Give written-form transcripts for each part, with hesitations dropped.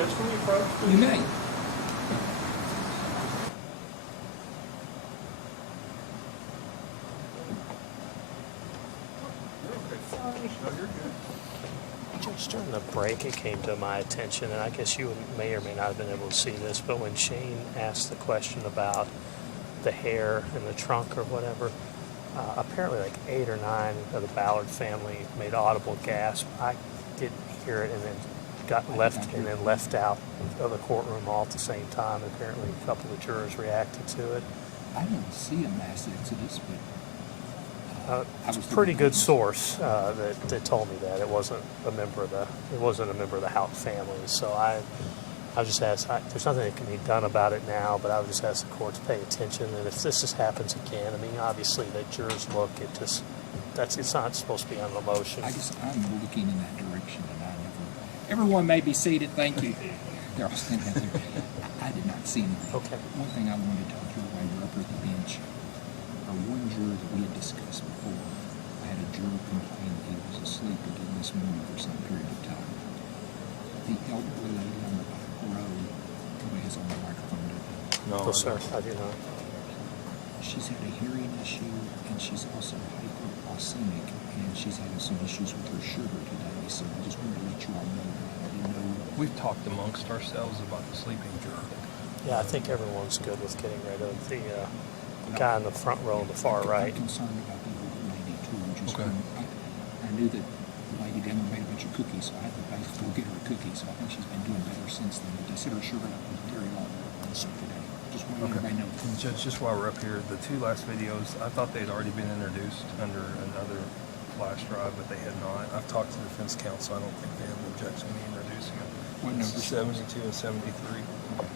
successfully approached? You may. Just during the break, it came to my attention, and I guess you may or may not have been able to see this, but when Shane asked the question about the hair in the trunk or whatever, apparently like 8 or 9 of the Ballard family made audible gasp. I didn't hear it, and then left out of the courtroom all at the same time. Apparently, a couple of jurors reacted to it. I don't see a mass exodus, but It's a pretty good source that told me that it wasn't a member of the Houck family. So I just asked. There's nothing that can be done about it now, but I would just ask the court to pay attention. And if this just happens again, I mean, obviously the jurors look. It's not supposed to be on the motion. I guess I'm looking in that direction, and everyone may be seated. Thank you. They're all standing out there. I did not see anything. Okay. One thing I wanted to talk to you while you were up at the bench, one juror that we had discussed before, I had a juror complain that he was asleep again this morning for some period of time. The elderly lady on the back row, who has on the microphone, No, sir, I do not. she's had a hearing issue, and she's also hypoglycemic, and she's having some issues with her sugar today. So I just wanted to let you all know that. I didn't know. We've talked amongst ourselves about the sleeping juror. Yeah, I think everyone's good with getting rid of the guy in the front row on the far right. I'm concerned about the older lady too. Okay. I knew that the lady down there made a bunch of cookies, so I had to basically go get her a cookie. So I think she's been doing better since then. But they said her sugar level was very low today. Just wanted everybody to know. And just while we're up here, the 2 last videos, I thought they'd already been introduced under another flash drive, but they had not. I've talked to the defense counsel. I don't think they have an objection to me introducing them. What It's number? 72 and 73.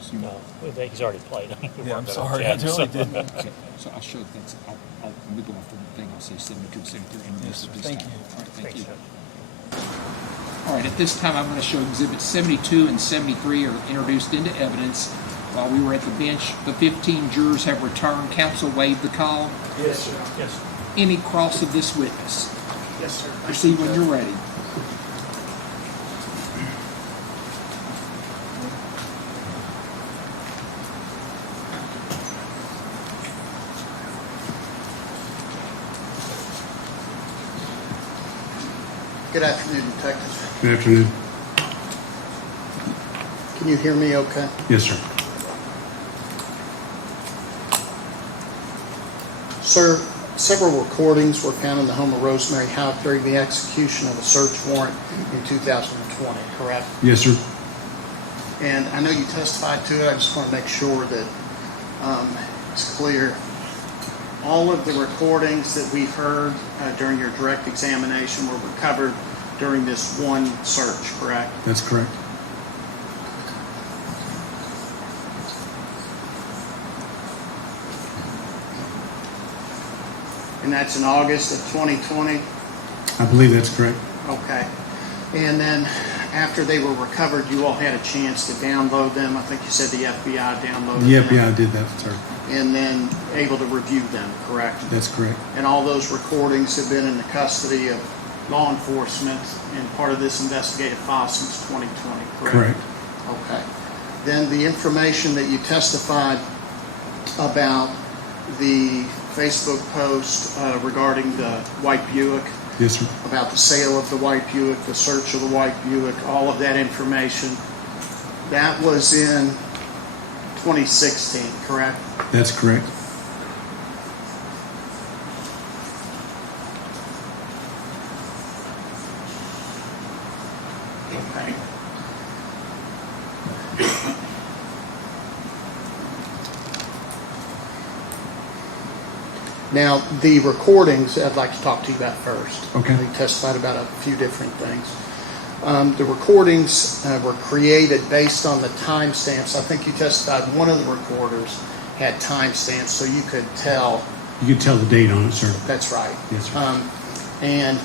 So No, he's already played them. Yeah, I'm sorry. I really didn't. okay, so I'll show that's. When we go off the thing, I'll say 72 and 73. And Yes, sir. Thank you. All right, thank Thanks, you. Jeff. All right, at this time, I'm going to show Exhibits 72 and 73 are introduced into evidence. While we were at the bench, the 15 jurors have returned. Counsel waived the call. Yes, sir. Yes. Any cross of this witness? Yes, sir. Proceed when you're ready. Good afternoon, Detective. Good afternoon. Can you hear me okay? Yes, sir. Sir, several recordings were found in the home of Rosemary Houck during the execution of a search warrant in 2020, correct? Yes, sir. And I know you testified to it. I just want to make sure that it's clear. All of the recordings that we heard during your direct examination were recovered during this one search, correct? That's correct. And that's in August of 2020? I believe that's correct. Okay. And then after they were recovered, you all had a chance to download them. I think you said the FBI downloaded The them. FBI did that, sir. And then able to review them, correct? That's correct. And all those recordings have been in the custody of law enforcement and part of this investigative file since 2020, correct? Correct. Okay. Then the information that you testified about the Facebook post regarding the white Buick, Yes, sir. about the sale of the white Buick, the search of the white Buick, all of that information, that was in 2016, correct? That's correct. Okay. Now, the recordings I'd like to talk to you about first. Okay. We testified about a few different things. The recordings were created based on the timestamps. I think you testified one of the recorders had timestamps, so you could tell. You can tell the date on it, sir. That's right. Yes, sir. And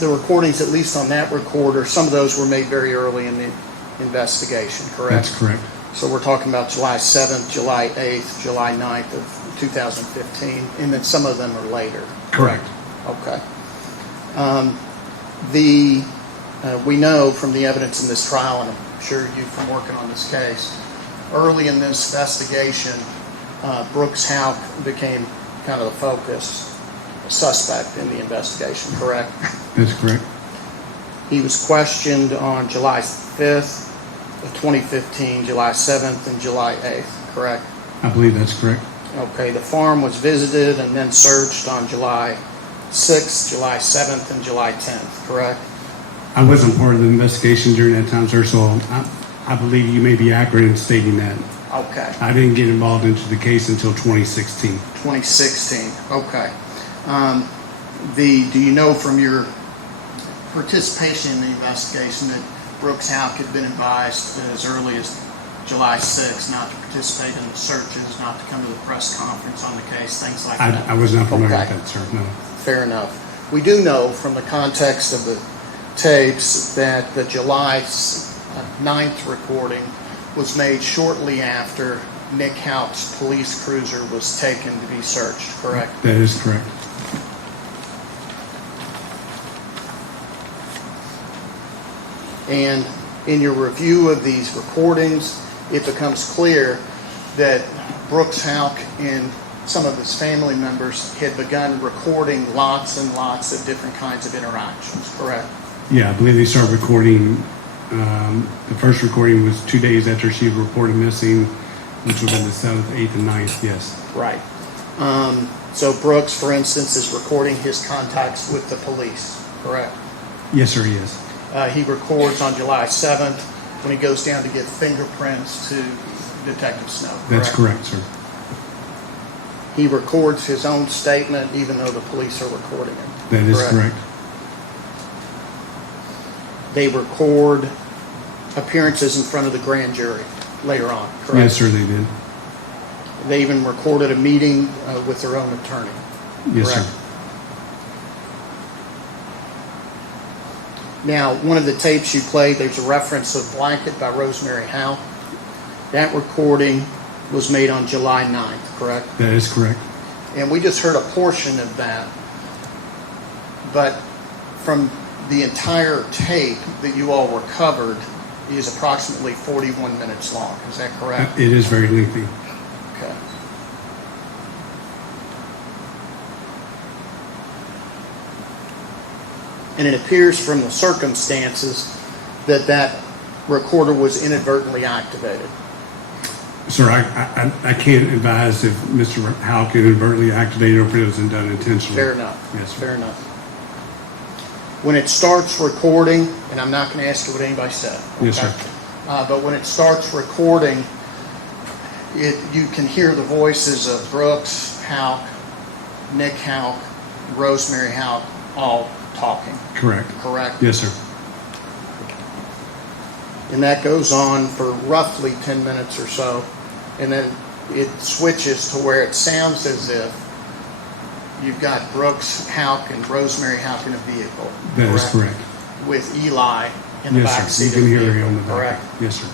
the recordings, at least on that recorder, some of those were made very early in the investigation, correct? That's correct. So we're talking about July 7th, July 8th, July 9th of 2015, and then some of them are later. Correct. Okay. The we know from the evidence in this trial, and I'm sure you from working on this case, early in this investigation, Brooks Houck became kind of the focus, a suspect in the investigation, correct? That's correct. He was questioned on July 5th of 2015, July 7th, and July 8th, correct? I believe that's correct. Okay, the farm was visited and then searched on July 6th, July 7th, and July 10th, correct? I wasn't part of the investigation during that time, sir, so I believe you may be accurate in stating that. Okay, I didn't get involved into the case until 2016. 2016, okay. Do you know from your participation in the investigation that Brooks Houck had been advised as early as July 6th not to participate in the searches, not to come to the press conference on the case, things like that? I was not familiar Okay. with that, sir, no. Fair enough. We do know from the context of the tapes that the July 9th recording was made shortly after Nick Houck's police cruiser was taken to be searched, correct? That is correct. And in your review of these recordings, it becomes clear that Brooks Houck and some of his family members had begun recording lots and lots of different kinds of interactions, correct? Yeah, I believe they started recording, the first recording was 2 days after she was reported missing, which would have been the 7th, 8th, and 9th, yes. Right. So Brooks, for instance, is recording his contacts with the police, correct? Yes, sir, he is. He records on July 7th when he goes down to get fingerprints to Detective Snow, correct? That's correct, sir. He records his own statement even though the police are recording it. That is correct. They record appearances in front of the grand jury later on, correct? Yes, sir, they did. They even recorded a meeting with their own attorney, Yes, correct? sir. Now, one of the tapes you played, there's a reference of Blanket by Rosemary Houck. That recording was made on July 9th, correct? That is correct. And we just heard a portion of that, but from the entire tape that you all recovered is approximately 41 minutes long. Is that correct? It is very lengthy. Okay. And it appears from the circumstances that that recorder was inadvertently activated. Sir, I can't advise if Mr. Houck inadvertently activated or if it wasn't done intentionally. Fair enough. Yes, sir. Fair enough. When it starts recording, and I'm not going to ask you what anybody said. Yes, okay? sir. But when it starts recording, you can hear the voices of Brooks, Houck, Nick Houck, Rosemary Houck, all talking. Correct. Correct? Yes, sir. And that goes on for roughly 10 minutes or so. And then it switches to where it sounds as if you've got Brooks, Houck, and Rosemary Houck in a vehicle. That is correct. With Eli in the Yes, back sir. seat You can of the hear vehicle. it on the back. Correct. Yes, sir.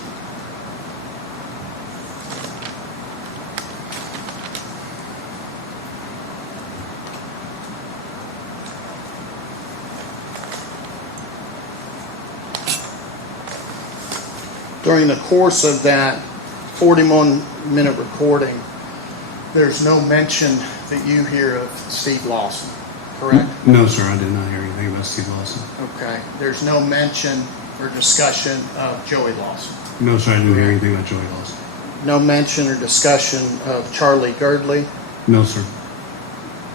During the course of that 41-minute recording, there's no mention that you hear of Steve Lawson, correct? No, sir, I did not hear anything about Steve Lawson. Okay. There's no mention or discussion of Joey Lawson. No, sir, I didn't hear anything about Joey Lawson. No mention or discussion of Charlie Girdley. No, sir.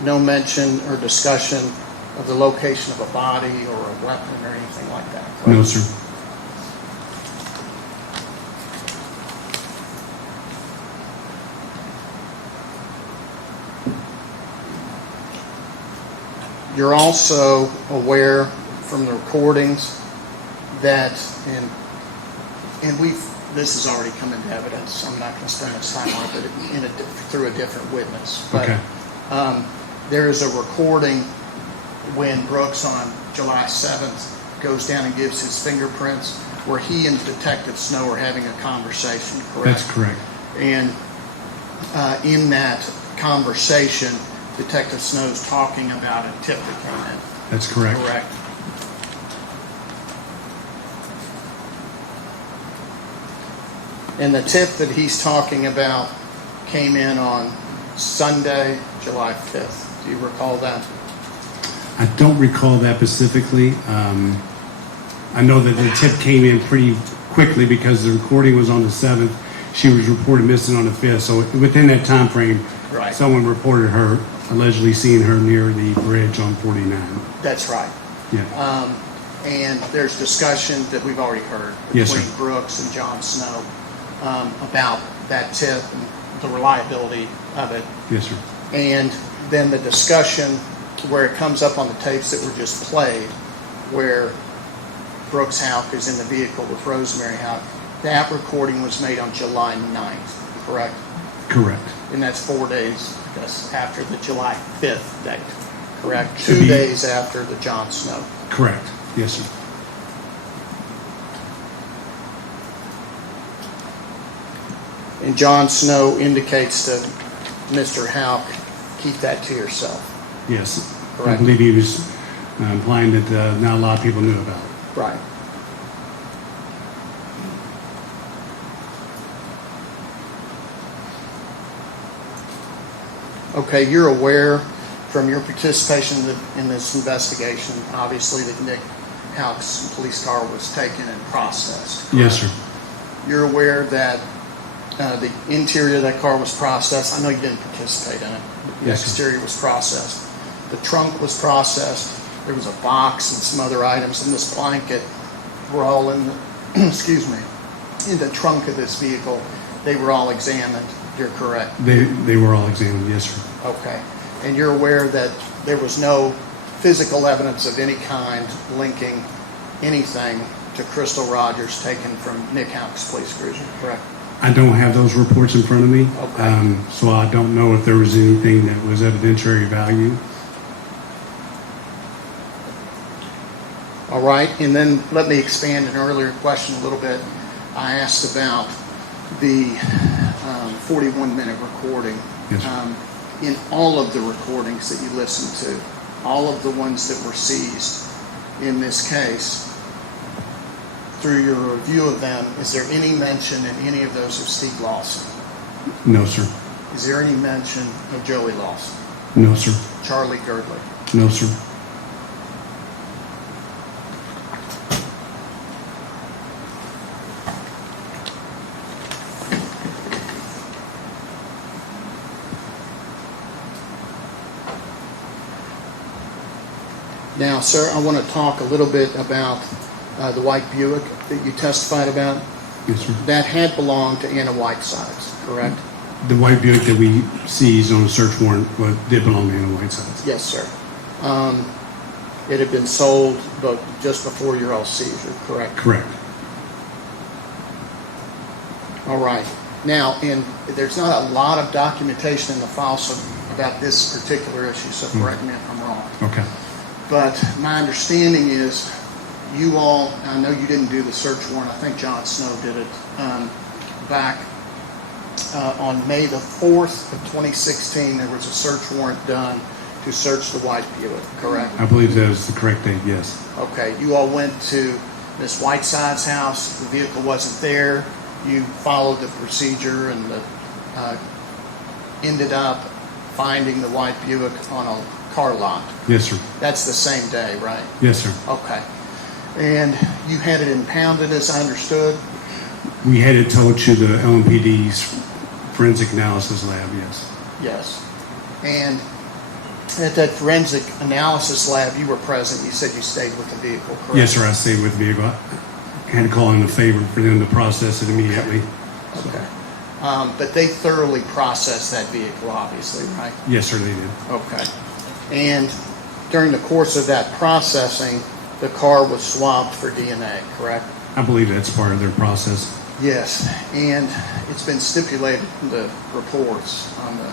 No mention or discussion of the location of a body or a weapon or anything like that, correct? No, sir. You're also aware from the recordings that, and this has already come into evidence. I'm not going to spend much time on it, but through a different witness. But Okay. there is a recording when Brooks on July 7th goes down and gives his fingerprints, where he and Detective Snow are having a conversation. Correct? That's correct. And in that conversation, Detective Snow's talking about a tip that came in. That's correct. Correct. And the tip that he's talking about came in on Sunday, July 5th. Do you recall that? I don't recall that specifically. I know that the tip came in pretty quickly because the recording was on the 7th. She was reported missing on the 5th. So within that time frame, Right. someone reported her allegedly seeing her near the bridge on 49. That's right. Yeah. And there's discussion that we've already heard Yes, between sir. Brooks and John Snow about that tip and the reliability of it. Yes, sir. And then the discussion where it comes up on the tapes that were just played, where Brooks Houck is in the vehicle with Rosemary Houck, that recording was made on July 9th, correct? Correct. And that's 4 days, I guess, after the July 5th date, correct? Should 2 be- days after the John Snow. Correct. Yes, sir. And John Snow indicates to Mr. Houck, keep that to yourself. Yes. I Correct. believe he was implying that not a lot of people knew about it. Right. Okay, you're aware from your participation in this investigation, obviously, that Nick Houck's police car was taken and processed. Yes, sir. You're aware that the interior of that car was processed. I know you didn't participate in it. The Yes, sir. exterior was processed. The trunk was processed. There was a box and some other items in this blanket were all in the, excuse me, in the trunk of this vehicle. They were all examined. You're correct. They were all examined. Yes, sir. Okay. And you're aware that there was no physical evidence of any kind linking anything to Crystal Rogers taken from Nick Houck's police cruiser, correct? I don't have those reports in front of me, Okay. so I don't know if there was anything that was evidentiary value. All right, and then let me expand an earlier question a little bit. I asked about the 41-minute recording. Yes, sir. In all of the recordings that you listened to, all of the ones that were seized in this case, through your review of them, is there any mention in any of those of Steve Lawson? No, sir. Is there any mention of Joey Lawson, No, sir. Charlie Girdley? No, sir. Now, sir, I want to talk a little bit about the white Buick that you testified about. Yes, sir. That had belonged to Anna Whitesides, correct? The white Buick that we seized on a search warrant did belong to Anna Whitesides. Yes, sir. It had been sold just before your all seizure, correct? Correct. All right. Now, there's not a lot of documentation in the file about this particular issue, so correct me if I'm wrong. Okay. But my understanding is you all, I know you didn't do the search warrant, I think John Snow did it, back on May the 4th of 2016, there was a search warrant done to search the white Buick, correct? I believe that is the correct date, yes. Okay, you all went to Miss Whiteside's house, the vehicle wasn't there, you followed the procedure and ended up finding the white Buick on a car lot. Yes, sir. That's the same day, right? Yes, sir. Okay. And you had it impounded, as I understood? We had it towed to the LMPD's forensic analysis lab, yes. Yes. And at that forensic analysis lab, you were present. You said you stayed with the vehicle, correct? Yes, sir. I stayed with the vehicle. I had to call in a favor for them to process it immediately. Okay. But they thoroughly processed that vehicle, obviously, right? Yes, sir, they did. Okay. And during the course of that processing, the car was swabbed for DNA, correct? I believe that's part of their process. Yes, and it's been stipulated in the reports on the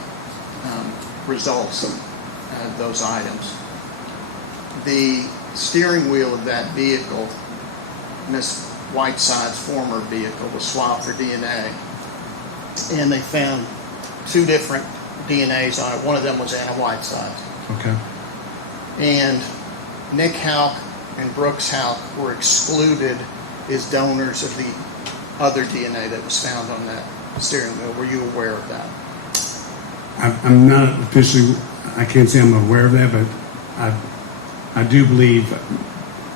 results of those items. The steering wheel of that vehicle, Miss Whiteside's former vehicle, was swabbed for DNA, and they found two different DNAs on it. One of them was Anna Whiteside's. Okay. And Nick Houck and Brooks Houck were excluded as donors of the other DNA that was found on that steering wheel. Were you aware of that? I'm not officially, I can't say I'm aware of that, but I do believe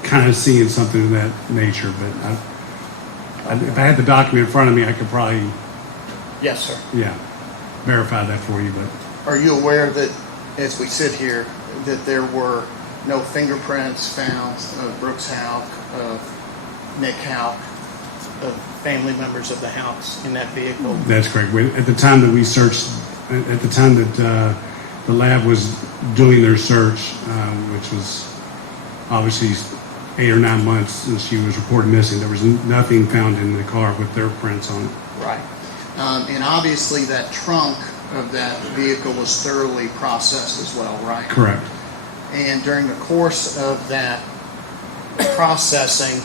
kind of seeing something of that nature. But if I had the document in front of me, I could probably, Yes, sir. yeah, verify that for you. But Are you aware that, as we sit here, that there were no fingerprints found of Brooks Houck, of Nick Houck, of family members of the Houcks in that vehicle? that's correct. At the time that we searched, at the time that the lab was doing their search, which was obviously 8 or 9 months since she was reported missing, there was nothing found in the car with their prints on it. Right. And obviously that trunk of that vehicle was thoroughly processed as well, right? Correct. And during the course of that processing,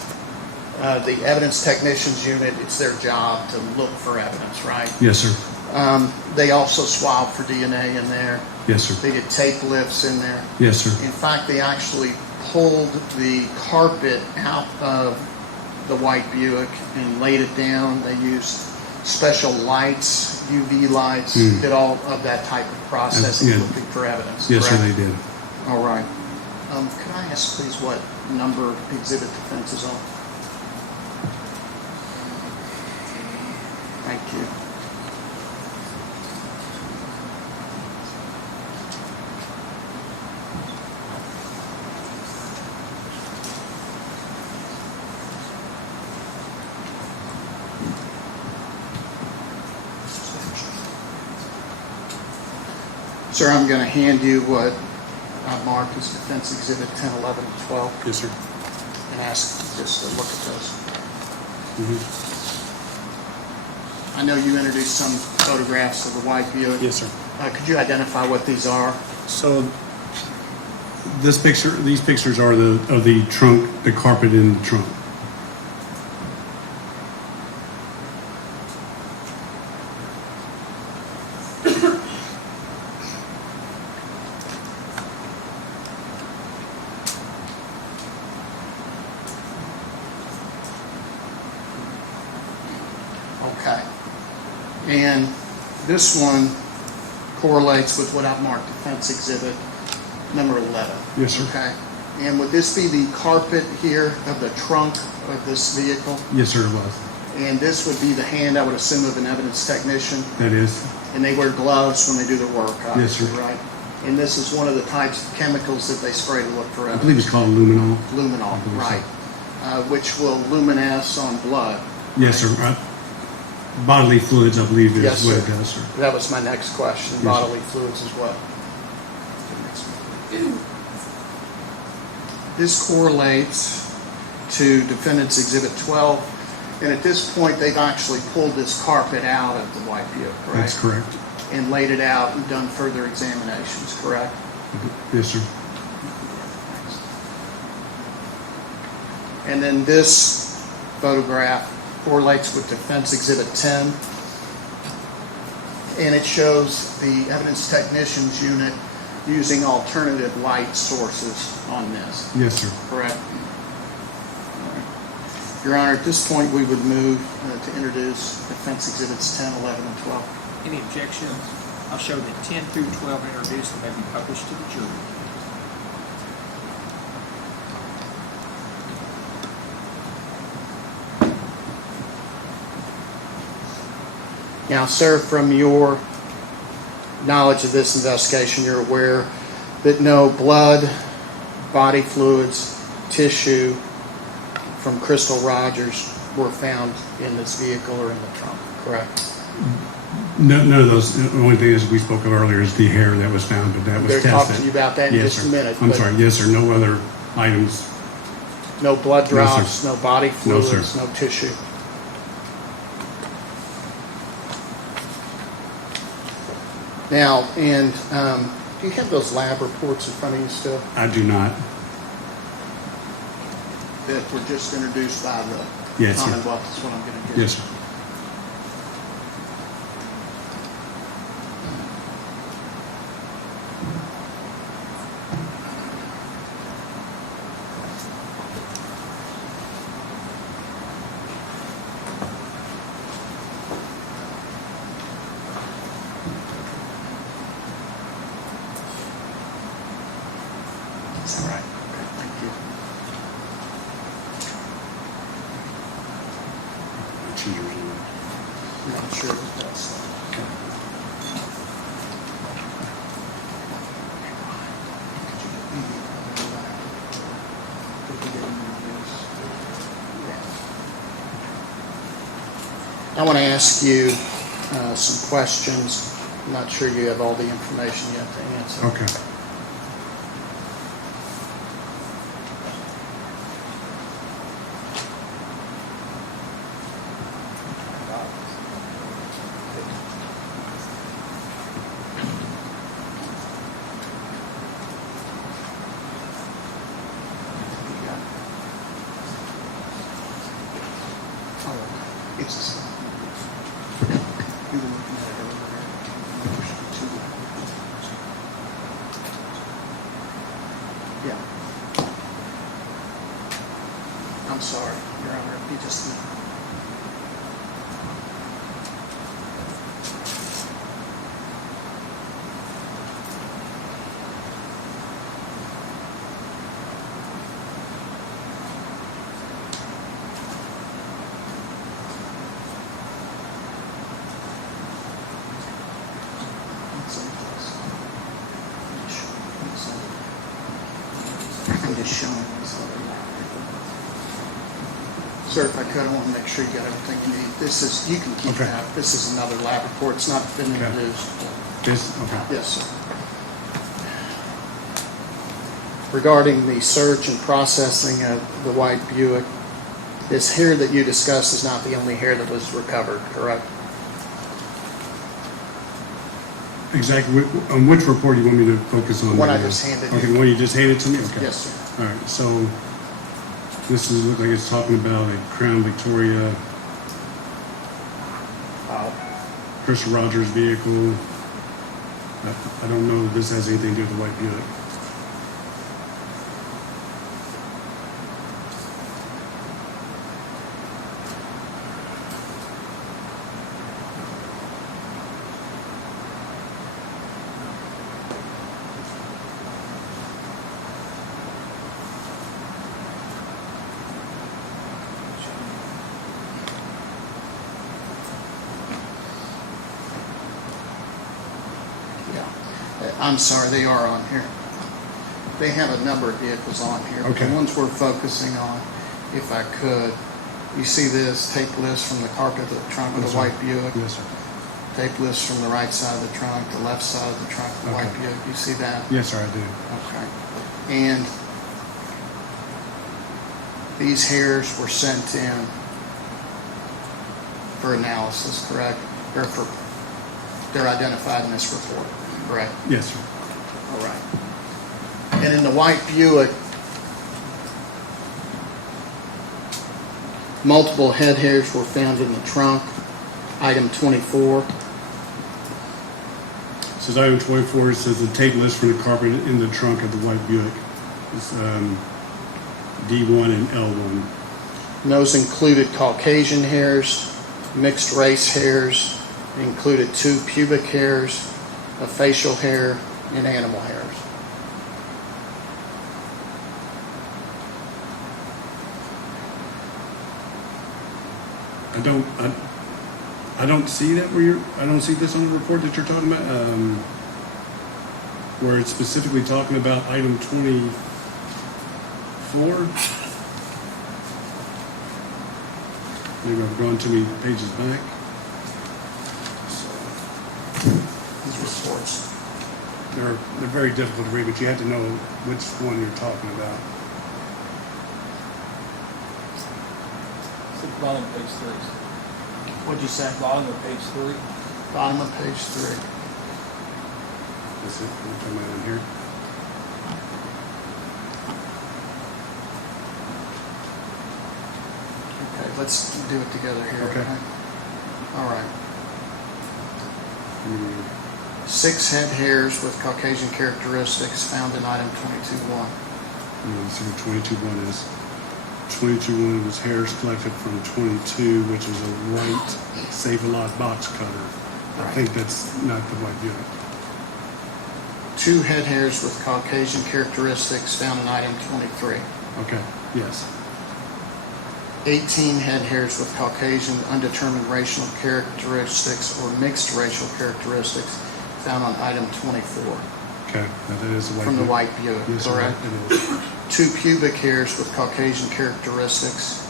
the evidence technicians unit, it's their job to look for evidence, right? Yes, sir. They also swab for DNA in there. Yes, sir. They get tape lifts in there. Yes, sir. In fact, they actually pulled the carpet out of the white Buick and laid it down. They used special lights, UV lights, did all of that type of processing, Yeah. looking for evidence. Yes, sir, correct? they did. All right. Could I ask, please, what number exhibit the fence is on? Thank you. Sir, I'm going to hand you what I marked as defense exhibit 10, 11, and 12, Yes, sir. and ask you just to look at those. Mm-hmm. I know you introduced some photographs of the white Buick. Yes, sir. Could you identify what these are? So these pictures are of the trunk, the carpet in the trunk. Okay. And this one correlates with what I've marked defense exhibit number 11. Yes, sir. Okay. And would this be the carpet here of the trunk of this vehicle? Yes, sir, it was. And this would be the hand, I would assume, of an evidence technician? That is. And they wear gloves when they do their work, obviously, Yes, sir. right? And this is one of the types of chemicals that they spray to look for I evidence. believe it's called luminol. Luminol, I believe so. right. Which will luminesce on blood. Yes, sir. Bodily fluids, I believe, is Yes, what sir. it does, sir. That was my next question, Yes, bodily fluids as well. This correlates to Defendant's Exhibit 12, and at this point, they've actually pulled this carpet out of the white Buick, correct? That's correct. And laid it out and done further examinations, correct? Yes, sir. And then this photograph correlates with Defense Exhibit 10, and it shows the evidence technicians unit using alternative light sources on this, Yes, sir. correct? All right. Your Honor, at this point, we would move to introduce Defense Exhibits 10, 11, and 12. Any objections? I'll show that 10 through 12 introduced and may be published to the jury. Now, sir, from your knowledge of this investigation, you're aware that no blood, body fluids, tissue from Crystal Rogers were found in this vehicle or in the trunk, correct? None of those. The only thing is we spoke of earlier is the hair that was found, but that was They're tested. talking to you about that in Yes, just sir. a minute. I'm but sorry. Yes, sir. No other items. No blood No, sir. drops, no body No, fluids, sir. no tissue. Now, and do you have those lab reports in front of you still I do not. that were just introduced by the Yes, yes. Commonwealth? That's what I'm going to get. Yes, sir. Is that right? Okay, thank you. Choose yours anyway. I'm not sure what that's. I want to ask you some questions. I'm not sure you have all the information yet to answer. Okay. It's the same. You were looking at it earlier. Yeah. I'm sorry, Your Honor. You just. I'm just showing this. Sir, if I could, I want to make sure you got everything you need. This is, you can keep Okay. that. This is another lab report. It's not been Okay. introduced. This, okay. Yes, sir. Regarding the search and processing of the white Buick, this hair that you discussed is not the only hair that was recovered, correct? Exactly. On which report do you want me to focus on? What I right now? just handed Okay, you. the one you just handed to me? Okay. Yes, sir. All right, so this is, look like it's talking about a Crown Victoria, Chris Rogers vehicle. I don't know if this has anything to do with the white Buick. Yeah. I'm sorry, they are on here. They have a number of vehicles on here. But Okay. the ones we're focusing on, if I could, you see this tape list from the carpet of the trunk of Yes, the sir. white Buick? Yes, sir. Tape list from the right side of the trunk, the left side of the trunk of the white Okay. Buick. You see that? Yes, sir, I do. Okay. And these hairs were sent in for analysis, correct? Or for, they're identified in this report, correct? Yes, sir. All right. And in the white Buick, multiple head hairs were found in the trunk, item 24. Says item 24, it says the tape list from the carpet in the trunk of the white Buick. It's D1 and L1. And those included Caucasian hairs, mixed race hairs, included 2 pubic hairs, a facial hair, and animal hairs. I don't see that I don't see this on the report that you're talking about, where it's specifically talking about item 24. Maybe I've gone too many pages back. These reports. They're very difficult to read, but you have to know which one you're talking about. It's at the bottom of page 3. What'd you say? Bottom of page 3. Bottom of page 3. That's it. We're talking about in here. Okay, let's do it together here. Okay. All right. Mm, 6 head hairs with Caucasian characteristics found in item 22.1. Let's see what 22.1 is. 22.1 was hairs collected from 22, which is a white Save-A-Lot box cutter. I think that's not the white Buick. 2 head hairs with Caucasian characteristics found in item 23. Okay, yes, 18 head hairs with Caucasian undetermined racial characteristics or mixed racial characteristics found on item 24 okay, that is the white. from the Buick. white Buick, Yes, sir, correct? it is. 2 pubic hairs with Caucasian characteristics,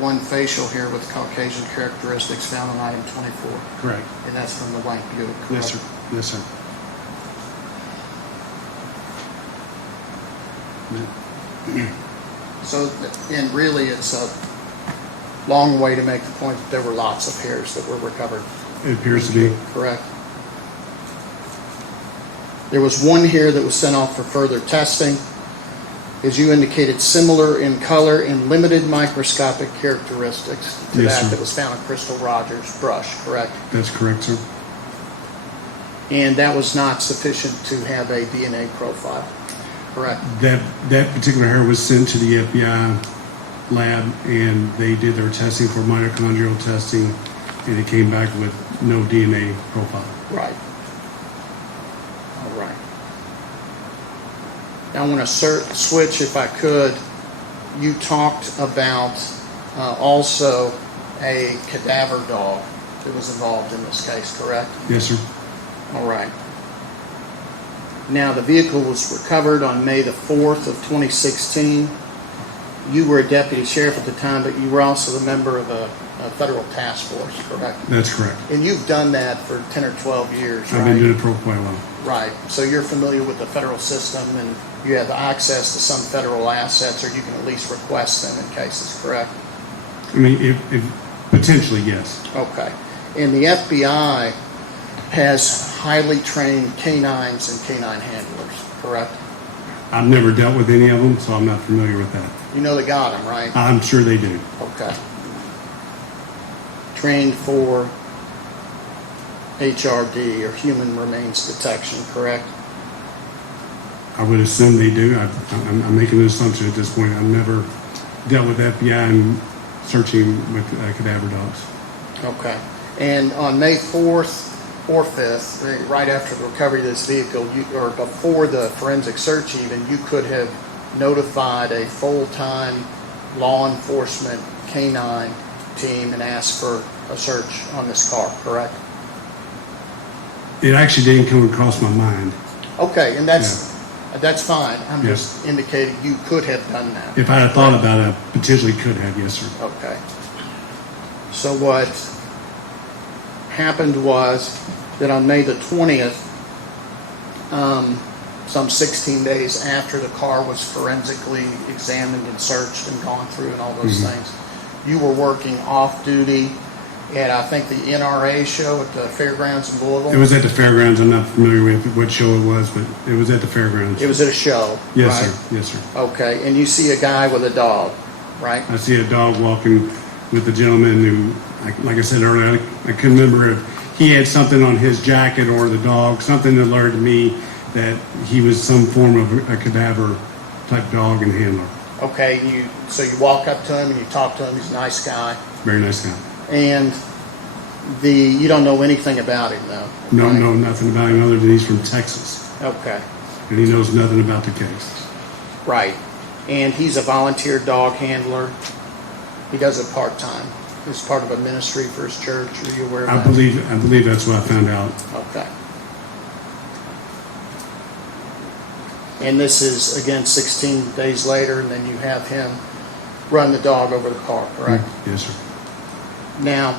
1 facial hair with Caucasian characteristics found on item 24, Correct. and that's from the white Buick, correct? Yes, sir. Yes, sir. So, and really, it's a long way to make the point that there were lots of hairs that were recovered, It appears to be. correct? There was 1 hair that was sent off for further testing. As you indicated, similar in color and limited microscopic characteristics to Yes, sir. that was found in Crystal Rogers' brush, correct? That's correct, sir. And that was not sufficient to have a DNA profile, correct? That particular hair was sent to the FBI lab, and they did their testing for mitochondrial testing, and it came back with no DNA profile. Right. All right. Now I want to switch, if I could. You talked about also a cadaver dog that was involved in this case, correct? Yes, sir. All right. Now, the vehicle was recovered on May the 4th of 2016. You were a deputy sheriff at the time, but you were also a member of a federal task force, correct? That's correct. And you've done that for 10 or 12 years, right? I've been doing it for quite a while. Right. So you're familiar with the federal system, and you have access to some federal assets, or you can at least request them in cases, correct? I mean, if potentially, yes. Okay. And the FBI has highly trained canines and canine handlers, correct? I've never dealt with any of them, so I'm not familiar with that. You know they got them, right? I'm sure they do. Okay. Trained for HRD, or human remains detection, correct? I would assume they do. I'm making an assumption at this point. I've never dealt with FBI and searching with cadaver dogs. Okay. And on May 4th or 5th, right after the recovery of this vehicle, or before the forensic search even, you could have notified a full-time law enforcement canine team and asked for a search on this car, correct? It actually didn't come across my mind. Okay, and that's fine. I'm Yeah. just indicating you could have done that. If I had thought about it, I potentially could have, yes, sir. Okay. So what happened was that on May the 20th, some 16 days after the car was forensically examined and searched and gone through and all those things, you were working off-duty at, I think, the NRA show at the fairgrounds in Louisville? It was at the fairgrounds. I'm not familiar with what show it was, but it was at the fairgrounds. It was at a show, Yes, right? sir. Yes, sir. Okay, and you see a guy with a dog, right? I see a dog walking with the gentleman who, like I said earlier, I couldn't remember if he had something on his jacket or the dog, something that alerted me that he was some form of a cadaver type dog and handler. Okay, so you walk up to him and you talk to him. He's a nice guy. Very nice guy. And you don't know anything about him, though? No, right? no, nothing about him other than he's from Texas. Okay, And he knows nothing about the case. right. And he's a volunteer dog handler. He does it part-time. He's part of a ministry for his church. Are you aware of I that? believe that's what I found out. Okay. And this is, again, 16 days later, and then you have him run the dog over the car, correct? Yes, sir. Now,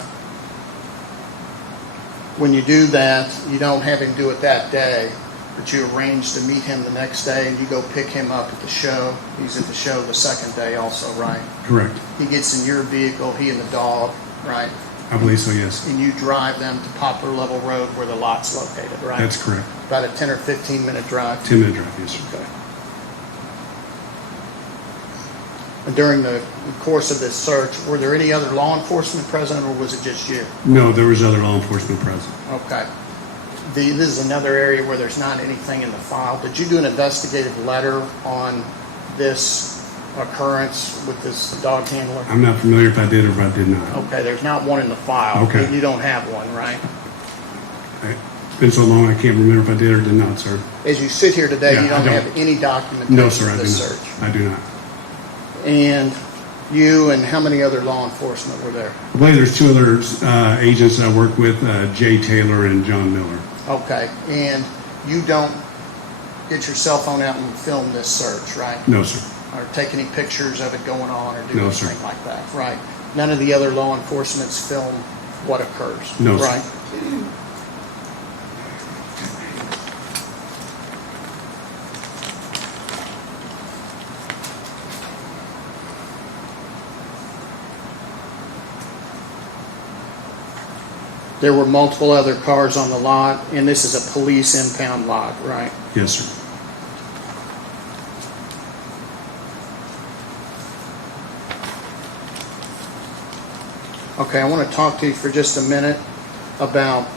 when you do that, you don't have him do it that day, but you arrange to meet him the next day, and you go pick him up at the show. He's at the show the second day also, right? Correct. He gets in your vehicle, he and the dog, right? I believe so, yes. And you drive them to Poplar Level Road where the lot's located, right? That's correct. About a 10 or 15-minute drive. 10-minute drive, yes, sir. Okay. And during the course of this search, were there any other law enforcement present, or was it just you? No, there was other law enforcement present. Okay. This is another area where there's not anything in the file. Did you do an investigative letter on this occurrence with this dog handler? I'm not familiar if I did or if I did not. Okay, there's not one in the file. Okay. You don't have one, right? been so long I can't remember if I did or did not, sir. As you sit here today, Yeah, you don't I don't. have any documentation No, sir, I of do this not. search. I do not. And you and how many other law enforcement were there? I believe there's two other agents I work with, Jay Taylor and John Miller. Okay, and you don't get your cell phone out and film this search, right? No, sir. Or take any pictures of it going on or do No, sir. anything like that, right? None of the other law enforcements film what occurs, No, sir. right? There were multiple other cars on the lot, and this is a police impound lot, right? Yes, sir. Okay, I want to talk to you for just a minute about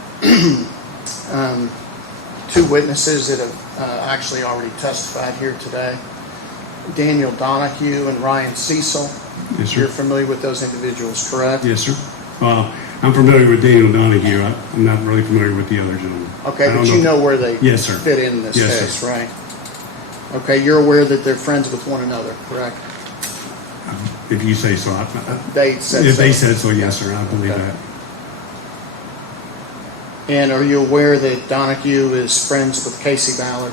two witnesses that have actually already testified here today. Daniel Donahue and Ryan Cecil. Yes, sir. You're familiar with those individuals, correct? Yes, sir. Well, I'm familiar with Daniel Donahue. I'm not really familiar with the other gentleman. Okay, I don't but you know where they Yes, sir. fit in this Yes, case, sir. right? Okay, you're aware that they're friends with one another, correct? If you say so. They said If so. they said so, yes, sir. I believe Okay. that. And are you aware that Donahue is friends with Casey Ballard?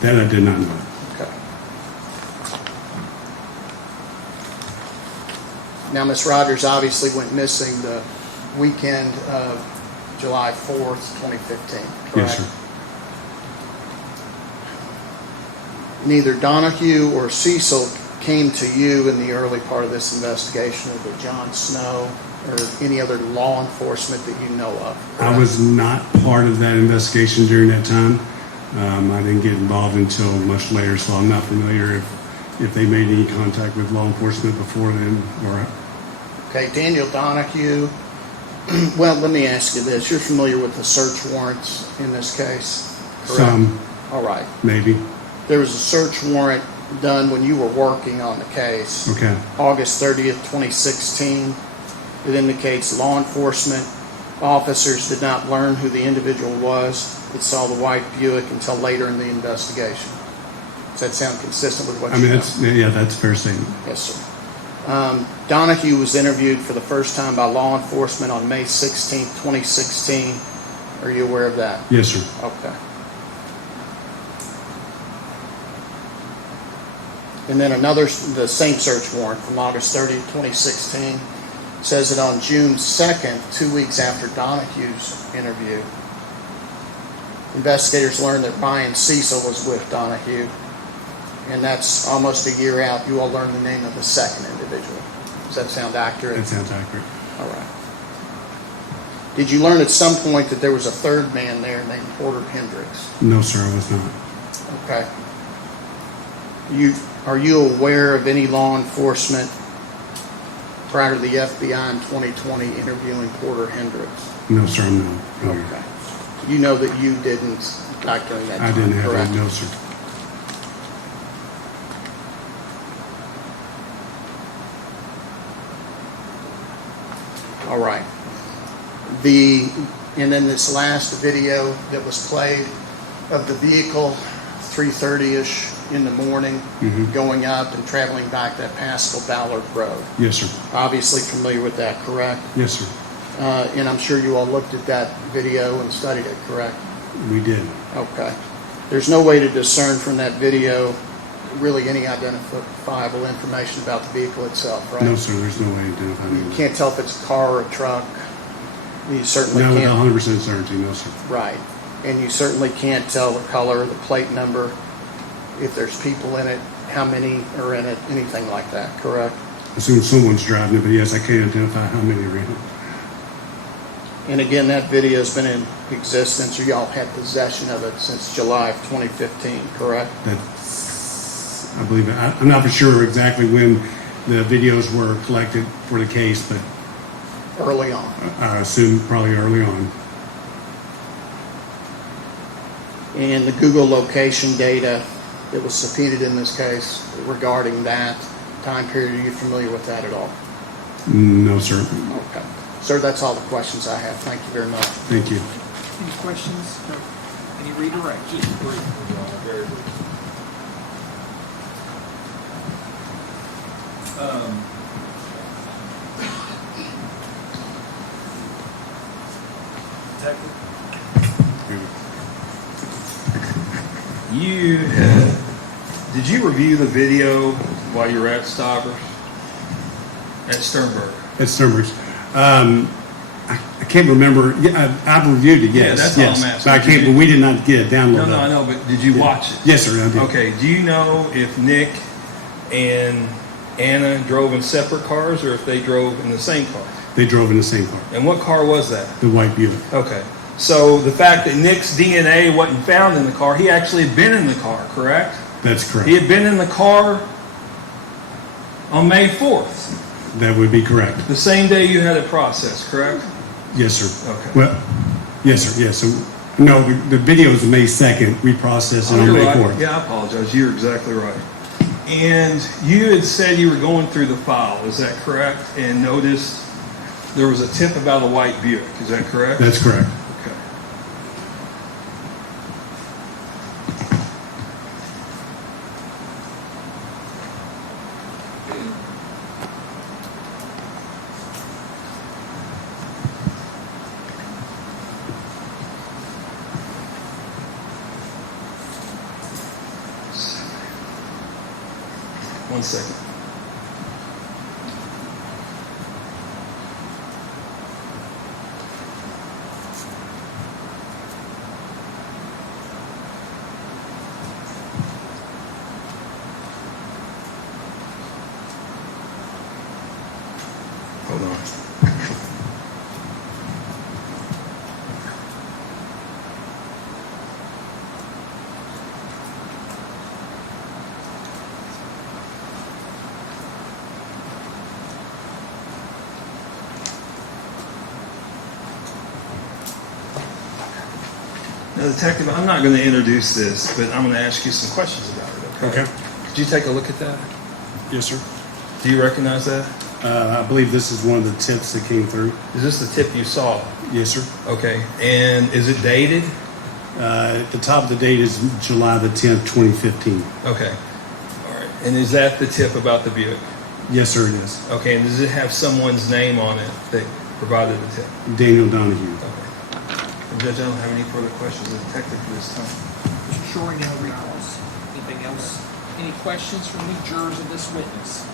That I did not know. Okay. Now, Ms. Rogers obviously went missing the weekend of July 4th, 2015, correct? Yes, sir. Neither Donahue or Cecil came to you in the early part of this investigation of the John Snow or any other law enforcement that you know of, I correct? was not part of that investigation during that time. I didn't get involved until much later, so I'm not familiar if they made any contact with law enforcement before then or. Okay, Daniel Donahue, well, let me ask you this. You're familiar with the search warrants in this case, correct? Some, All right. maybe. There was a search warrant done when you were working on the case, Okay. August 30th, 2016. It indicates law enforcement officers did not learn who the individual was that saw the white Buick until later in the investigation. Does that sound consistent with what I you mean, know? that's a fair statement. Yes, sir. Donahue was interviewed for the first time by law enforcement on May 16th, 2016. Are you aware of that? Yes, sir. Okay. And then the same search warrant from August 30th, 2016, says that on June 2nd, 2 weeks after Donahue's interview, investigators learned that Ryan Cecil was with Donahue, and that's almost a year out. You all learned the name of the second individual. Does that sound accurate? That sounds accurate. All right. Did you learn at some point that there was a third man there named Porter Hendricks? No, sir, I was not. Okay. Are you aware of any law enforcement prior to the FBI in 2020 interviewing Porter Hendricks? No, sir, I'm not. familiar. Okay. You know that you didn't back during that time, I didn't have correct? that. No, sir. All right. And then this last video that was played of the vehicle 3:30ish in the morning going up and traveling back that Pascal Ballard Road. Yes, sir. Obviously familiar with that, correct? Yes, sir. And I'm sure you all looked at that video and studied it, correct? We did. Okay. There's no way to discern from that video really any identifiable information about the vehicle itself, right? No, sir, there's no way to identify You it. can't tell if it's a car or a truck. You certainly Not with can't. 100% certainty, no, sir. Right. And you certainly can't tell the color, the plate number, if there's people in it, how many are in it, anything like that, correct? I assume someone's driving it, but yes, I can't identify how many are in it. And again, that video's been in existence, or y'all had possession of it since July of 2015, correct? That's, I believe, I'm not for sure exactly when the videos were collected for the case, but Early on. I assume probably early on. And the Google location data that was subpoenaed in this case regarding that time period, are you familiar with that at all? No, sir. Okay. Sir, that's all the questions I have. Thank you very much. Thank you. Any questions? Or any redirection? Just brief, very brief. Detective, did you review the video while you were at Stivers? At Sternberg? At Sternberg's. I can't remember. Yeah, I've reviewed it. Yes, that's all yes. I'm asking. But I can't. But we did not get a download. No, I of it. know, but did you watch it? Yes, sir. I did. Okay, do you know if Nick and Anna drove in separate cars or if they drove in the same car? They drove in the same car, And what car was that? the white Buick. Okay, so the fact that Nick's DNA wasn't found in the car, he actually had been in the car, correct? That's correct. He had been in the car on May 4th, That would be correct. the same day you had it processed, correct? Yes, sir. Okay. Well, yes, sir. Yes. So, no, the video is May 2nd. We processed it on You're May right. 4th. Yeah, I apologize. You're exactly right. And you had said you were going through the file, is that correct? And noticed there was a tip about a white Buick, is that correct? That's correct. Okay. One second. Hold on. Now, Detective, I'm not going to introduce this, but I'm going to ask you some questions about it, okay? Okay. Could you take a look at that? Yes, sir. Do you recognize that? I believe this is one of the tips that came through. Is this the tip you saw? Yes, sir. Okay. And is it dated? At the top of the date is July the 10th, 2015. Okay. All right. And is that the tip about the Buick? Yes, sir, it is. Okay. And does it have someone's name on it that provided the tip? Daniel Donahue. Okay. And Judge, I don't have any further questions of the detective for this time. Mr. Shore, any other recalls? Anything else? Any questions from any jurors of this witness?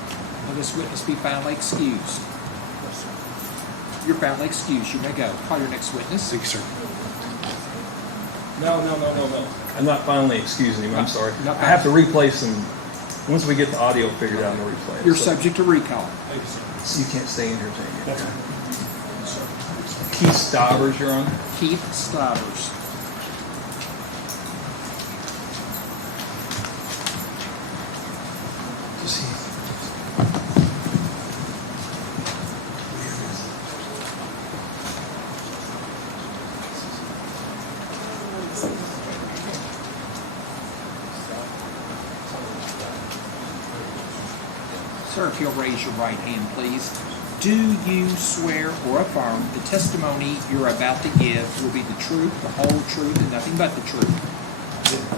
Will this witness be finally excused? Yes, sir. You're finally excused. You may go. Call your next witness. Thank you, sir. No. I'm not finally excusing him. I'm sorry. Not I have to replay some. Once we get the audio figured out, I'll replay it. You're So- subject to recall. So you can't stay in here, Jamie. Keith Stivers, you're on. Keith Stivers. Just see. Sir, if you'll raise your right hand, please. Do you swear or affirm the testimony you're about to give will be the truth, the whole truth, and nothing but the truth?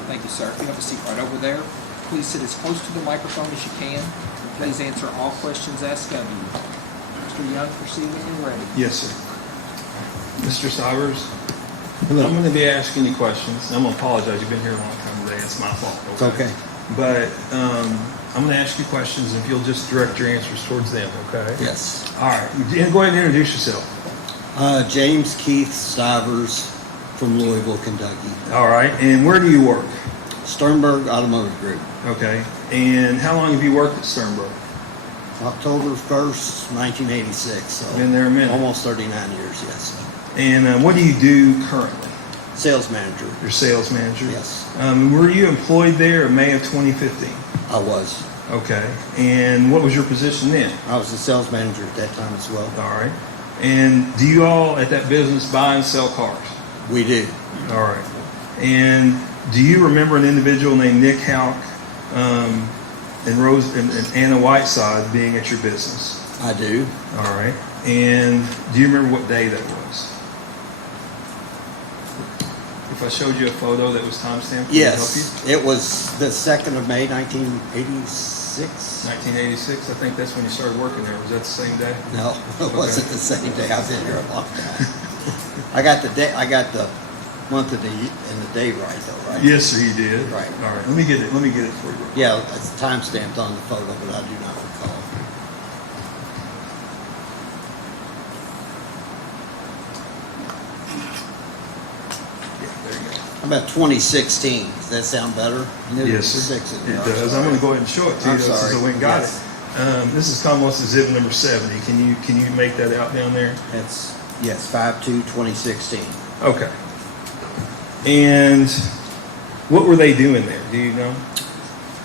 Thank you, sir. If you have a seat right over there, please sit as close to the microphone as you can. And please answer all questions asked of you. Mr. Young, proceed when you're ready. Yes, sir. Mr. Stivers, I'm going to be asking you questions. I'm going to apologize. You've been here a long time today. It's my fault. It's okay. But I'm going to ask you questions if you'll just direct your answers towards them, okay? Yes. All right. And go ahead and introduce yourself. James Keith Stivers from Louisville, Kentucky. All right. And where do you work? Sternberg Automotive Group. Okay. And how long have you worked at Sternberg? October 1st, 1986. So Been there a minute. almost 39 years, yes. And what do you do currently? Sales manager. You're sales manager? Yes. Were you employed there in May of 2015? I was. Okay. And what was your position then? I was the sales manager at that time as well. All right. And do you all at that business buy and sell cars? We do. All right. And do you remember an individual named Nick Houck and Rose and Anna Whiteside being at your business? I do. All right. And do you remember what day that was? If I showed you a photo that was timestamped, would it help you? Yes, it was the 2nd of May, 1986. 1986, I think that's when you started working there. Was that the same day? No, it wasn't the same day. I've been here a long time. I got the month of the and the day right though, right? Yes, sir, you did. Right. All right, let me get it for you. Yeah, it's time stamped on the photo, but I do not recall. Yeah, there you go. How about 2016? Does that sound better? I knew there Yes, was sir. 6 in It there. does. I'm going to go ahead and show it to you. I'm This is sorry. the way we got Yes. it. This is Commonwealth's exhibit number 70. Can you make that out down there? That's, yes, 5/2/2016. Okay. And what were they doing there? Do you know?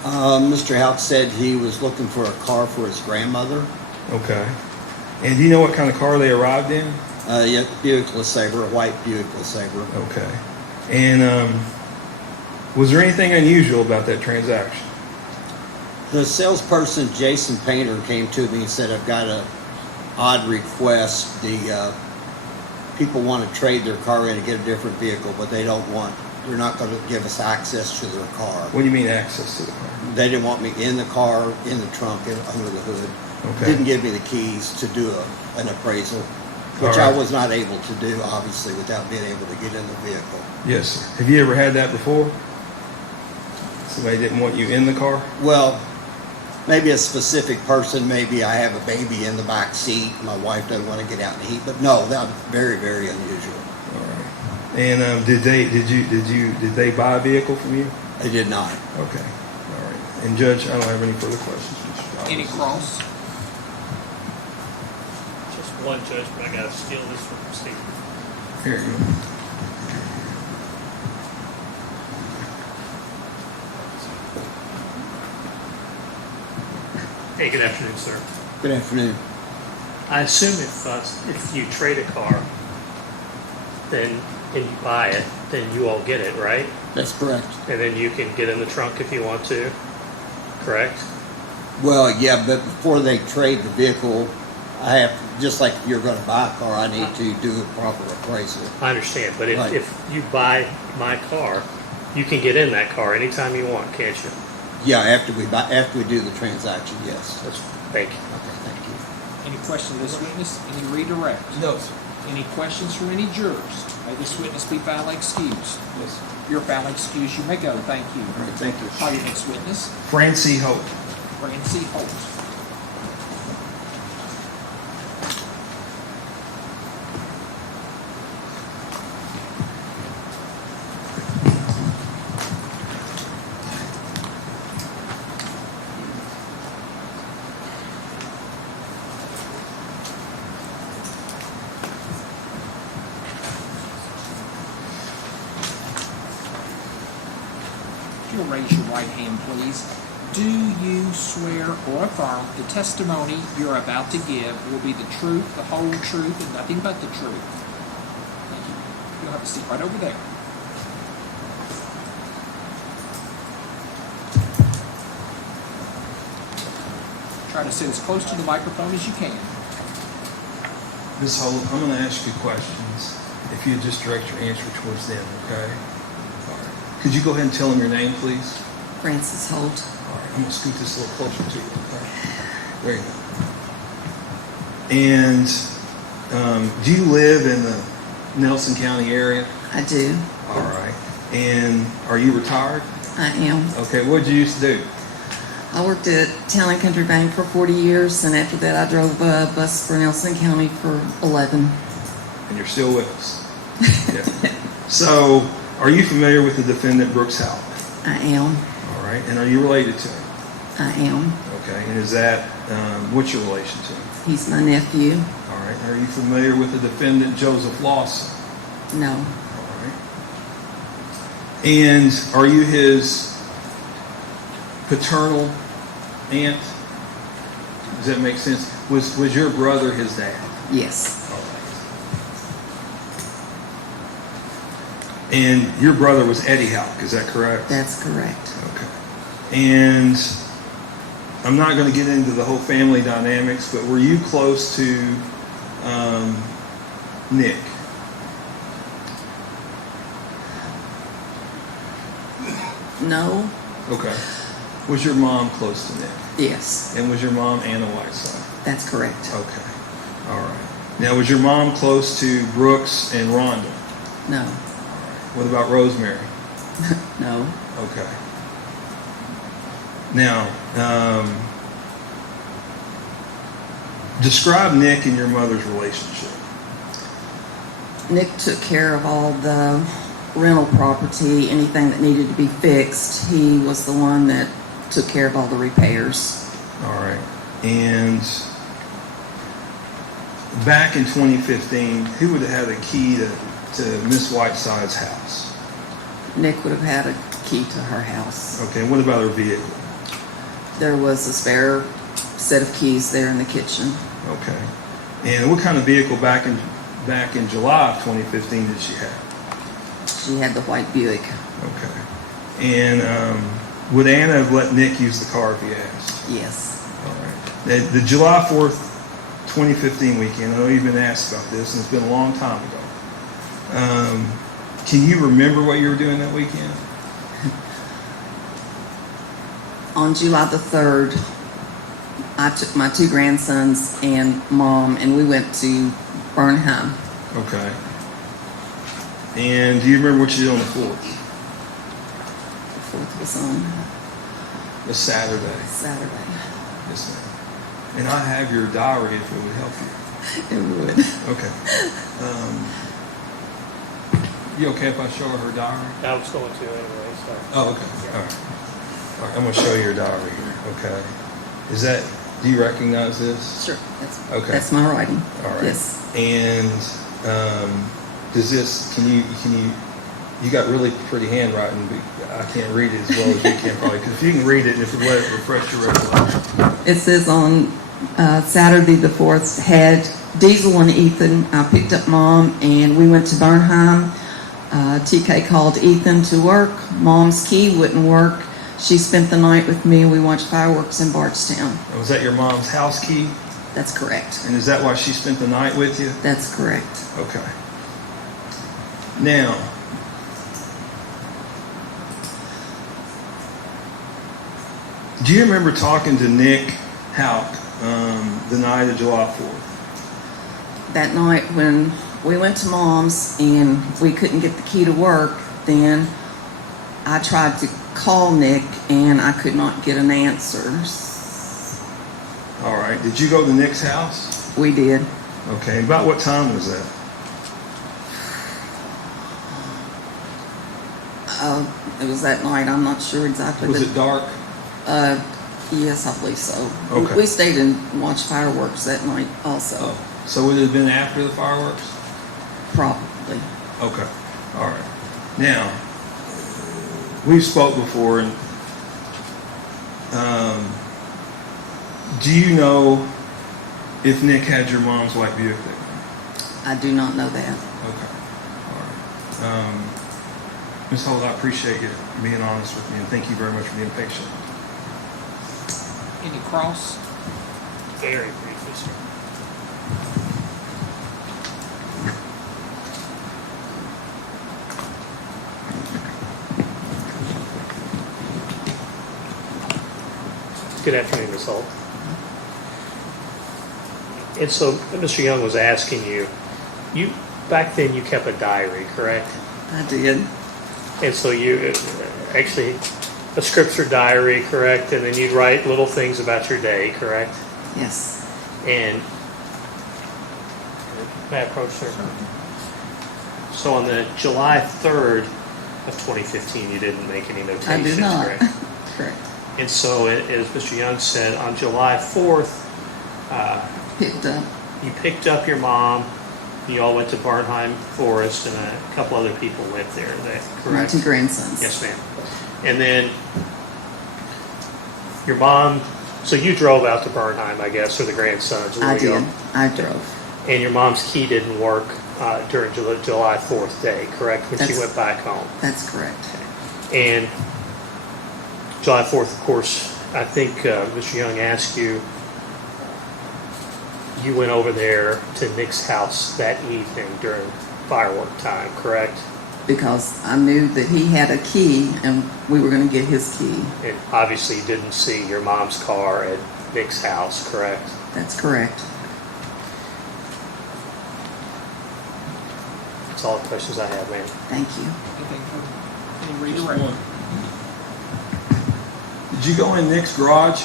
Mr. Houck said he was looking for a car for his grandmother. Okay. And do you know what kind of car they arrived in? Yeah, Buick LeSabre, a white Buick LeSabre. Okay. And was there anything unusual about that transaction? The salesperson, Jason Painter, came to me and said, I've got a odd request. The people want to trade their car in and get a different vehicle, but they're not going to give us access to their car. What do you mean access to the car? They didn't want me in the car, in the trunk, under the hood. Okay. Didn't give me the keys to do an appraisal, which All right. I was not able to do, obviously, without being able to get in the vehicle. Yes, sir. Have you ever had that before? Somebody didn't want you in the car? Well, maybe a specific person, maybe I have a baby in the back seat, my wife doesn't want to get out in the heat, but no, that was very, very unusual. All right. And did they buy a vehicle from you? They did not. Okay. All right. And Judge, I don't have any further questions. Mr. Giles. Any cross? Just one, Judge, but I gotta steal this from Steve. Here you go. Hey, good afternoon, sir. Good afternoon. I assume if you trade a car, then and you buy it, then you all get it, right? That's correct. And then you can get in the trunk if you want to, correct? Well, yeah, but before they trade the vehicle, I have, just like if you're going to buy a car, I need to do a proper appraisal. I understand, but Right. if you buy my car, you can get in that car anytime you want, can't you? Yeah, after we do the transaction, yes. That's thank you. Okay, thank you. Any questions of this witness? Any redirect? No, sir. Any questions from any jurors? May this witness be validly excused. Yes, sir. You're validly excused. You may go. Thank you. All right, thank you. Call your next witness. Francie Hope. Francie Holt. If you'll raise your right hand, please. Do you swear or affirm the testimony you're about to give will be the truth, the whole truth, and nothing but the truth? Thank you. You'll have a seat right over there. Try to sit as close to the microphone as you can. Ms. Holt, I'm going to ask you questions. If you just direct your answer towards them, okay? All right. Could you go ahead and tell them your name, please? Frances Holt. All right. I'm going to scoot this a little closer to you. Okay. There you go. And do you live in the Nelson County area? I do. All right. And are you retired? I am. Okay. What did you used to do? I worked at Town and Country Bank for 40 years, and after that I drove a bus for Nelson County for 11. And you're still with us. Yeah. So, are you familiar with the defendant Brooks Houck? I am. All right. And are you related to him? I am. Okay. And is that what's your relation to him? He's my nephew. All right. Are you familiar with the defendant Joseph Lawson? No. All right. And are you his paternal aunt? Does that make sense? Was your brother his dad? Yes. All right. And your brother was Eddie Houck, is that correct? That's correct. Okay. And I'm not going to get into the whole family dynamics, but were you close to Nick? No. Okay. Was your mom close to Nick? Yes, And was your mom Anna Whiteside? that's correct. Okay. All right. Now, was your mom close to Brooks and Rhonda? No. What about Rosemary? No. Okay. Now, describe Nick and your mother's relationship. Nick took care of all the rental property, anything that needed to be fixed. He was the one that took care of all the repairs. All right. And back in 2015, who would have had a key to Miss Whiteside's house? Nick would have had a key to her house. Okay. And what about her vehicle? There was a spare set of keys there in the kitchen. Okay. And what kind of vehicle back in July of 2015 did she have? She had the white Buick. Okay. And would Anna have let Nick use the car if he asked? Yes. All right. The July 4th, 2015 weekend, I know you've been asked about this, and it's been a long time ago. Can you remember what you were doing that weekend? On July the 3rd, I took my 2 grandsons and Mom, and we went to Burnham. Okay. And do you remember what you did on the 4th? The 4th was on The Saturday. Saturday. Yes, ma'am. And I have your diary if it would help you. It would. Okay. You okay if I show her her diary? I was going to anyway, so. Oh, okay. All right. All right. I'm going to show you your diary here. Okay. Do you recognize this? Sure. Okay. That's my writing. All right. Yes. And you got really pretty handwriting, but I can't read it as well as you can probably. Because if you can read it, if it let it refresh your recollection. It says on Saturday the 4th, had Diesel and Ethan. I picked up Mom and we went to Burnham. TK called Ethan to work. Mom's key wouldn't work. She spent the night with me. We watched fireworks in Bardstown. Was that your mom's house key? That's correct. And is that why she spent the night with you? That's correct. Okay. Now, do you remember talking to Nick Houck the night of July 4th? That night when we went to Mom's and we couldn't get the key to work, then I tried to call Nick and I could not get an answer. All right. Did you go to Nick's house? We did. Okay. About what time was that? It was that night. I'm not sure exactly. Was it dark? Yes, I believe so. Okay. We stayed and watched fireworks that night also. Oh. So would it have been after the fireworks? Probably. Okay. All right. Now, we've spoke before, and do you know if Nick had your mom's white Buick? I do not know that. Okay. All right. Ms. Holt, I appreciate you being honest with me, and thank you very much for being patient. Any cross? Very briefly, sir. Good afternoon, Ms. Holt. And so Mr. Young was asking you, back then you kept a diary, correct? I did. And so you actually a scripture diary, correct? And then you'd write little things about your day, correct? Yes. And may I approach, sir? So on the July 3rd of 2015, you didn't make any notations, I did not. correct? Correct. And so, as Mr. Young said, on July 4th, Picked up. you picked up your mom. You all went to Barnheim Forest, and a couple other people went there. Is that My correct? 2 grandsons. Yes, ma'am. And then your mom. So you drove out to Barnheim, I guess, or the grandsons. Or I were you did. all- I drove. And your mom's key didn't work during July 4th day, correct? When she That's- went back home. That's correct. And July 4th, of course, I think Mr. Young asked you, you went over there to Nick's house that evening during firework time, correct? because I knew that he had a key and we were going to get his key. And obviously you didn't see your mom's car at Nick's house, correct? That's correct. That's all the questions I have, ma'am. Thank you. Anything from any redirect? Did you go in Nick's garage?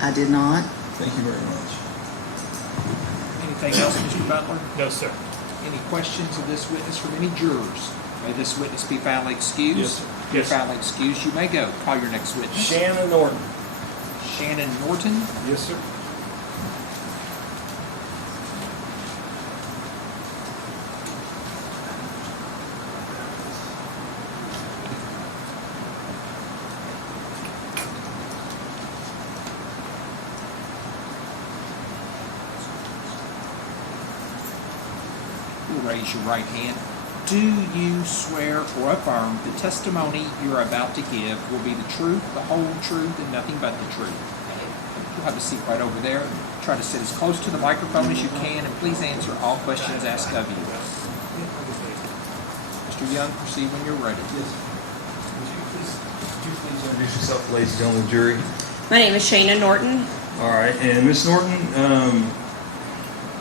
I did not. Thank you very much. Anything else, Mr. Butler? No, sir. Any questions of this witness from any jurors? May this witness be found excused? Yes, sir. If you're Yes, sir. found excused, you may go. Call your next witness. Shannon Norton. Shannon Norton. Yes, sir. You'll raise your right hand. Do you swear or affirm the testimony you're about to give will be the truth, the whole truth, and nothing but the truth? You'll have a seat right over there. Try to sit as close to the microphone as you can, and please answer all questions asked of you. Mr. Young, proceed when you're ready. Would you please introduce yourself, ladies and gentlemen of the jury? My name is Shayna Norton. All right, and Miss Norton,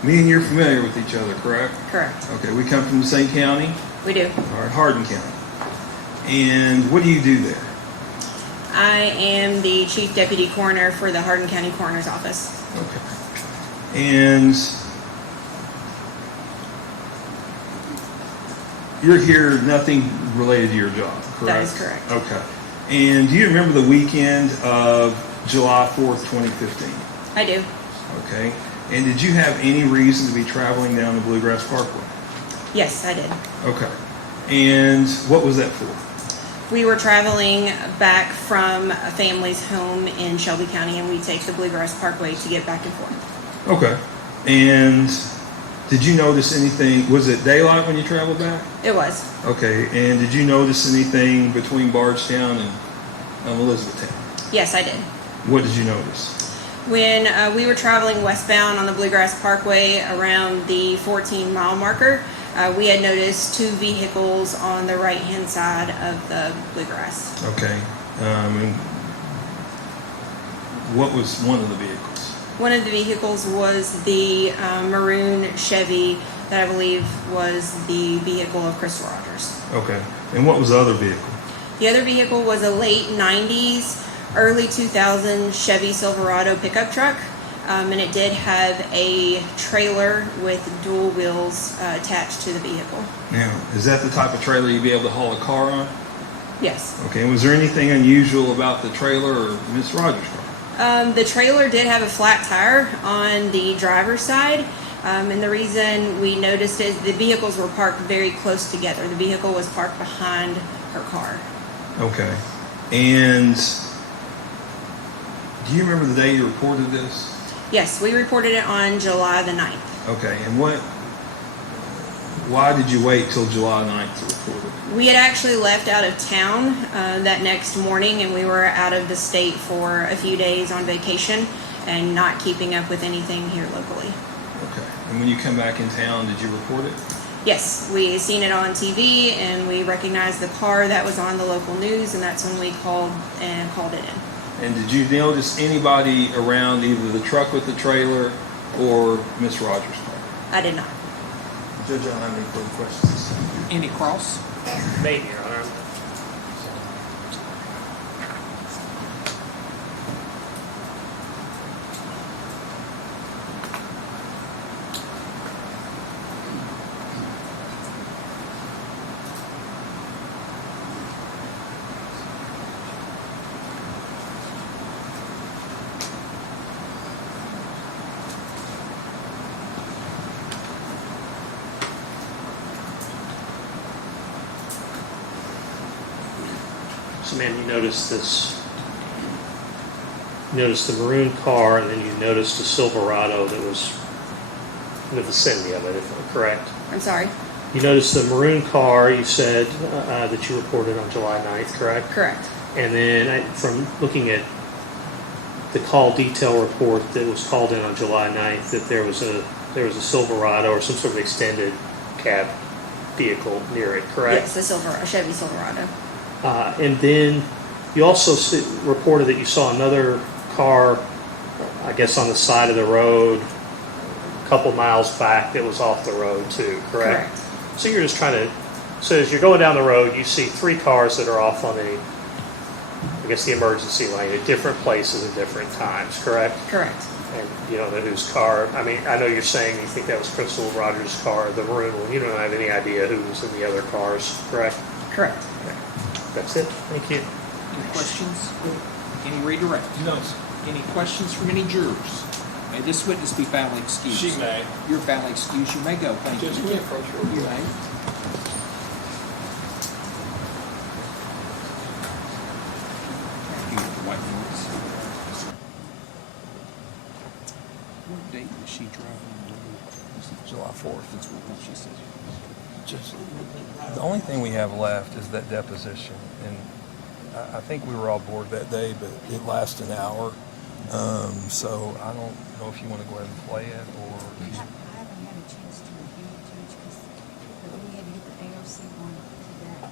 me and you're familiar with each other, correct? Correct. Okay, we come from the same county, We do. all right, Hardin County. And what do you do there? I am the Chief Deputy Coroner for the Hardin County Coroner's Office. Okay. And you're here, nothing related to your job, correct? That is correct. Okay. And do you remember the weekend of July 4th, 2015? I do. Okay. And did you have any reason to be traveling down the Bluegrass Parkway? Yes, I did. Okay. And what was that for? We were traveling back from a family's home in Shelby County, and we take the Bluegrass Parkway to get back and forth. Okay. And did you notice anything? Was it daylight when you traveled back? It was. Okay. And did you notice anything between Bardstown and Elizabethtown? Yes, I did. What did you notice? When we were traveling westbound on the Bluegrass Parkway around the 14-mile marker, we had noticed two vehicles on the right-hand side of the Bluegrass. Okay. And what was one of the vehicles? One of the vehicles was the maroon Chevy that I believe was the vehicle of Crystal Rogers. Okay. And what was the other vehicle? The other vehicle was a late 90s, early 2000s Chevy Silverado pickup truck, and it did have a trailer with dual wheels attached to the vehicle. Now, is that the type of trailer you'd be able to haul a car on? Yes. Okay. And was there anything unusual about the trailer or Miss Rogers' car? The trailer did have a flat tire on the driver's side, and the reason we noticed is the vehicles were parked very close together. The vehicle was parked behind her car. Okay. And do you remember the day you reported this? Yes, we reported it on July the 9th. Okay. And why did you wait till July 9th to report it? We had actually left out of town that next morning, and we were out of the state for a few days on vacation and not keeping up with anything here locally. Okay. And when you come back in town, did you report it? Yes, we seen it on TV, and we recognized the car that was on the local news, and that's when we called it in. And did you notice anybody around either the truck with the trailer or Miss Rogers' car? I did not. Judge, I don't have any further questions. Any cross? Maybe, Your Honor. So, ma'am, you noticed this. You noticed the maroon car, and then you noticed a Silverado that was in the vicinity of it, if I'm correct. I'm sorry. You noticed the maroon car, you said, that you reported on July 9th, correct? Correct. And then from looking at the call detail report that was called in on July 9th, that there was a Silverado or some sort of extended cab vehicle near it, correct? Yes, a Chevy Silverado. And then you also reported that you saw another car, I guess, on the side of the road a couple miles back that was off the road too, correct? Correct. So you're just trying to, so as you're going down the road, you see 3 cars that are off on the, I guess, the emergency lane at different places at different times, correct? Correct. And you don't know whose car, I mean, I know you're saying you think that was Crystal Rogers' car, the maroon one. You don't have any idea who was in the other cars, correct? Correct. That's it. Thank you. Any questions? Any redirect? No, sir. Any questions from any jurors? May this witness be family excused? She may. Your family excused. You may go. Thank you. Judge, can we approach her? You may. Here, the white notes. What date was she driving on the road? Was it July 4th. That's what she said. Just, the only thing we have left is that deposition, and I think we were all bored that day, but it lasted an hour. So I don't know if you want to go ahead and play it, or I haven't had a chance to review it, Judge, because we had to get the ARC one today.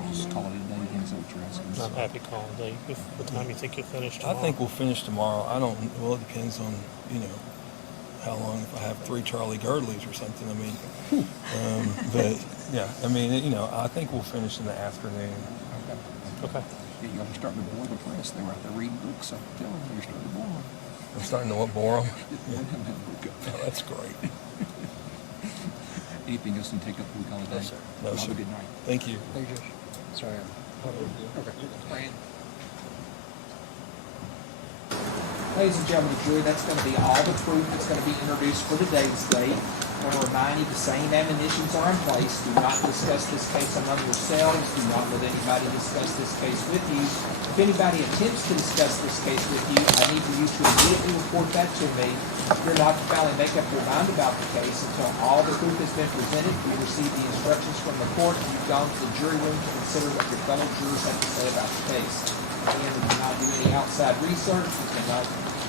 We'll just call it a day again, is that what you're asking? I'm happy calling today. What time you think you'll finish I tomorrow? think we'll finish tomorrow. I don't. Well, it depends on how long. If I have 3 Charlie Girdleys or something, I mean. But yeah, I mean, I think we'll finish in the afternoon. Okay. Yeah, y'all are starting to bore the press. They were out there reading books. I'm telling you, you're starting to bore them. I'm starting to bore them. Yeah. Oh, that's great. Anything else to take up what we call a day? No, sir. No, Have sir. a good night. Thank you. Thank you. Sorry. Fran. Ladies and gentlemen of the jury, that's going to be all the proof that's going to be introduced for today's date. I want to remind you the same admonitions are in place. Do not discuss this case among yourselves. Do not let anybody discuss this case with you. If anybody attempts to discuss this case with you, I need for you to immediately report that to me. You're not to finally make up your mind about the case until all the proof has been presented. You receive the instructions from the court. You've gone to the jury room to consider what your fellow jurors have to say about the case. Again, we do not do any outside research. We cannot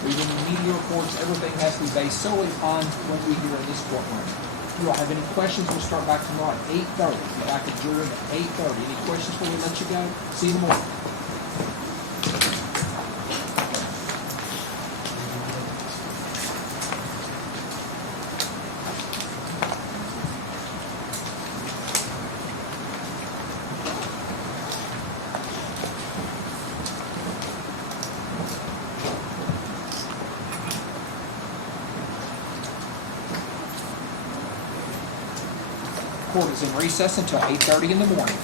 read any media reports. Everything has to be based solely on what we hear in this courtroom. If you all have any questions, we'll start back tomorrow at 8:30. Be back at jury room at 8:30. Any questions before we let you go? See you in the morning. Court is in recess until 8:30 in the morning.